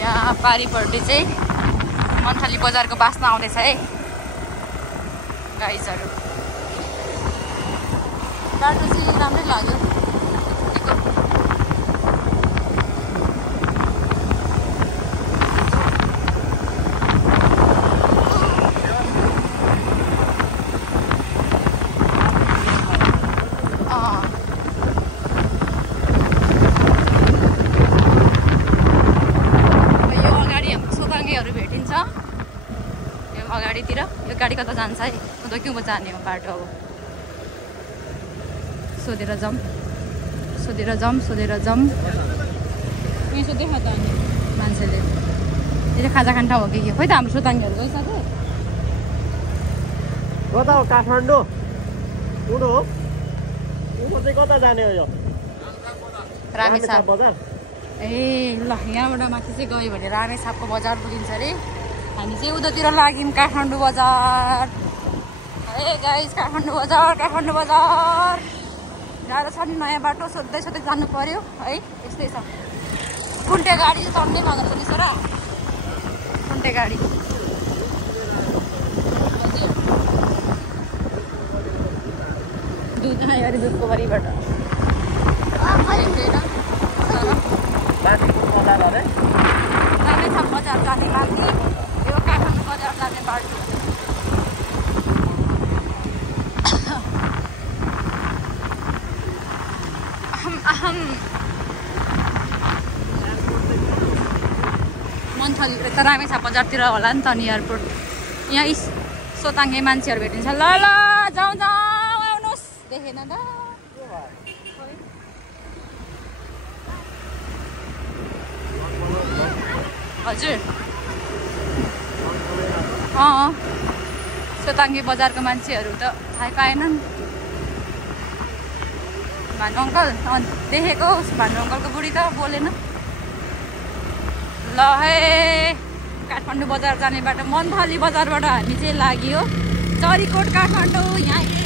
यहाँ पारिपट्टि चाहिँ मन्थली बजारको बास्ना आउँदैछ है गाइजहरू। बाटो चाहिँ राम्रै लाग्यो। भेटिन्छ यो अगाडितिर। यो गाडी कता जान्छ है, उदक्युमा जाने हो बाटो। अब सोधेर जाऊँ सोधेर त अनि मान्छेले यो खाजा खान ठाउँ हो कि खोइ त हाम्रो सोताङ्गीहरू गयो साथै। कता हो? काठमाडौँ उडो हो। उडो चाहिँ कता जाने हो? यो रामेछाप बजार। ए ल, यहाँबाट माथि चाहिँ गयो भने रामेछापको बजार पुगिन्छ अरे। हामी चाहिँ उतातिर लाग्यौँ काठमाडौँ बजार। ए गाइस काठमाडौँ बजार जाँदा छ नि नयाँ बाटो। सोध्दै जानु पर्यो है। यस्तै छ। कुन्टे गाडी चाहिँ चढ्नै भँदो रहेछ नि छोरा। कुन्टे गाडी दुध आयो अरे दुधको बारीबाट। रामेछाप बजार जाने बाटो, यो काठमाडौँ बजार जाने बाटो। मन्थली त रामेछाप बजारतिर होला नि त नि एयरपोर्ट। यहाँ सोताङ्गे मान्छेहरू भेटिन्छ। ल जाउँ आउनुहोस्। देखेन त हजुर। सोताङ्गे बजारको मान्छेहरू त थाहै पाएनन्। भानु अङ्कल देखेको, भानु अङ्कलको बुढी त बोलेन। ल है काठमाडौँ बजार जाने बाटो मन्थली बजारबाट हामी चाहिँ लाग्यो चरीकोट काठमाडौँ। यहाँ